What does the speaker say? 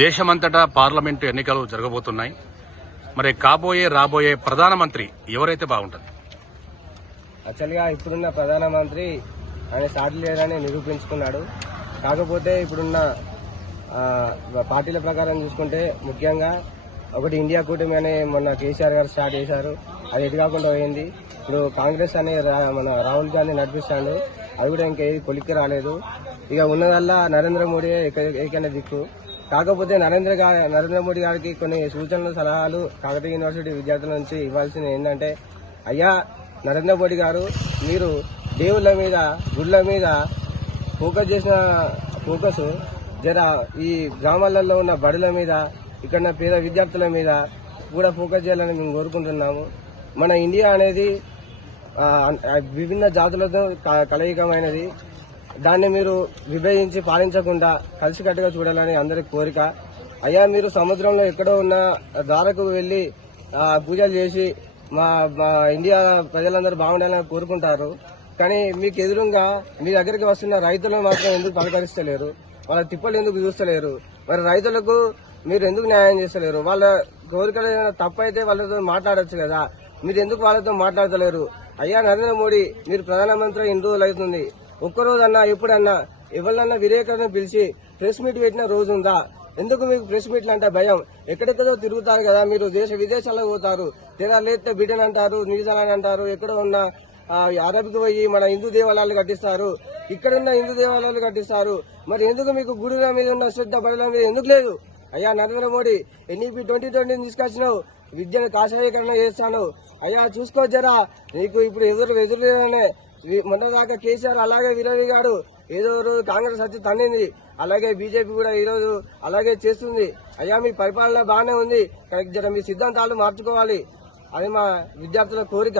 దేశమంతటా పార్లమెంటు ఎన్నికలు జరగబోతున్నాయి. మరి రాబోయే ప్రధానమంత్రి ఎవరైతే బాగుంటుంది? యాక్చువల్గా ఇప్పుడున్న ప్రధానమంత్రి ఆయన సాటి లేదని నిరూపించుకున్నాడు. కాకపోతే ఇప్పుడున్న పార్టీల ప్రకారం చూసుకుంటే ముఖ్యంగా ఒకటి ఇండియా కూటమి అనే మొన్న కేసీఆర్ గారు స్టార్ట్ చేశారు. అది ఎటు కాకుండా పోయింది. ఇప్పుడు కాంగ్రెస్ అనే మన రాహుల్ గాంధీ నడిపిస్తాడు. అది కూడా ఇంకేది కొలిక్కి రాలేదు. ఇక ఉన్నదల్లా నరేంద్ర మోడీ ఏకైనా దిక్కు. కాకపోతే నరేంద్ర మోడీ గారికి కొన్ని సూచనలు సలహాలు కాకతీయ యూనివర్సిటీ విద్యార్థుల నుంచి ఇవ్వాల్సింది ఏంటంటే, అయ్యా నరేంద్ర మోడీ గారు, మీరు దేవుళ్ళ మీద గుళ్ళ మీద ఫోకస్ చేసిన ఫోకస్ జర ఈ గ్రామాలలో ఉన్న బడుల మీద, ఇక్కడ పేద విద్యార్థుల మీద కూడా ఫోకస్ చేయాలని మేము కోరుకుంటున్నాము. మన ఇండియా అనేది విభిన్న జాతులతో కలయికమైనది. దాన్ని మీరు విభజించి పాలించకుండా కలిసికట్టుగా చూడాలని అందరి కోరిక. అయ్యా మీరు సముద్రంలో ఎక్కడో ఉన్న దారకు వెళ్లి పూజలు చేసి మా ఇండియా ప్రజలందరూ బాగుండాలని కోరుకుంటారు. కానీ మీకు ఎదురుగా మీ దగ్గరికి వస్తున్న రైతులను మాత్రం ఎందుకు పలకరిస్తలేరు? వాళ్ళ తిప్పలు ఎందుకు చూస్తలేరు? మరి రైతులకు మీరు ఎందుకు న్యాయం చేస్తలేరు? వాళ్ళ కోరికలు తప్పైతే వాళ్ళతో మాట్లాడొచ్చు కదా, మీరు ఎందుకు వాళ్ళతో మాట్లాడతలేరు? అయ్యా నరేంద్ర మోడీ, మీరు ప్రధానమంత్రి ఎన్ని రోజులు అవుతుంది? ఒక్కరోజన్నా ఎప్పుడన్నా ఎవరినన్నా విలేకరులను పిలిచి ప్రెస్ మీట్ పెట్టిన రోజు ఉందా? ఎందుకు మీకు ప్రెస్ మీట్లు అంటే భయం? ఎక్కడెక్కడో తిరుగుతారు కదా మీరు, విదేశాలకు పోతారు. తెరా లేస్తే బ్రిటన్ అంటారు, న్యూజిలాండ్ అంటారు, ఎక్కడో ఉన్న అరబ్కి పోయి మన హిందూ దేవాలయాలు కట్టిస్తారు, ఇక్కడున్న హిందూ దేవాలయాలు కట్టిస్తారు. మరి ఎందుకు మీకు గుడుల మీద ఉన్న శ్రద్ధ బడుల మీద ఎందుకు లేదు? అయ్యా నరేంద్ర మోడీ, ఎన్ఈపీ 2020 తీసుకొచ్చినావు, విద్యను కాషాయీకరణ చేస్తాను. అయ్యా చూసుకో జరా, నీకు ఇప్పుడు ఎదురులేదనే. మొన్నదాకా కేసీఆర్ అలాగే విరవిగాడు, ఏదో రోజు కాంగ్రెస్ వచ్చి తన్నింది, అలాగే బీజేపీ కూడా ఈ రోజు అలాగే చేస్తుంది. అయ్యా మీ పరిపాలన బాగానే ఉంది, కానీ జర మీ సిద్ధాంతాలు మార్చుకోవాలి. అది మా విద్యార్థుల కోరిక.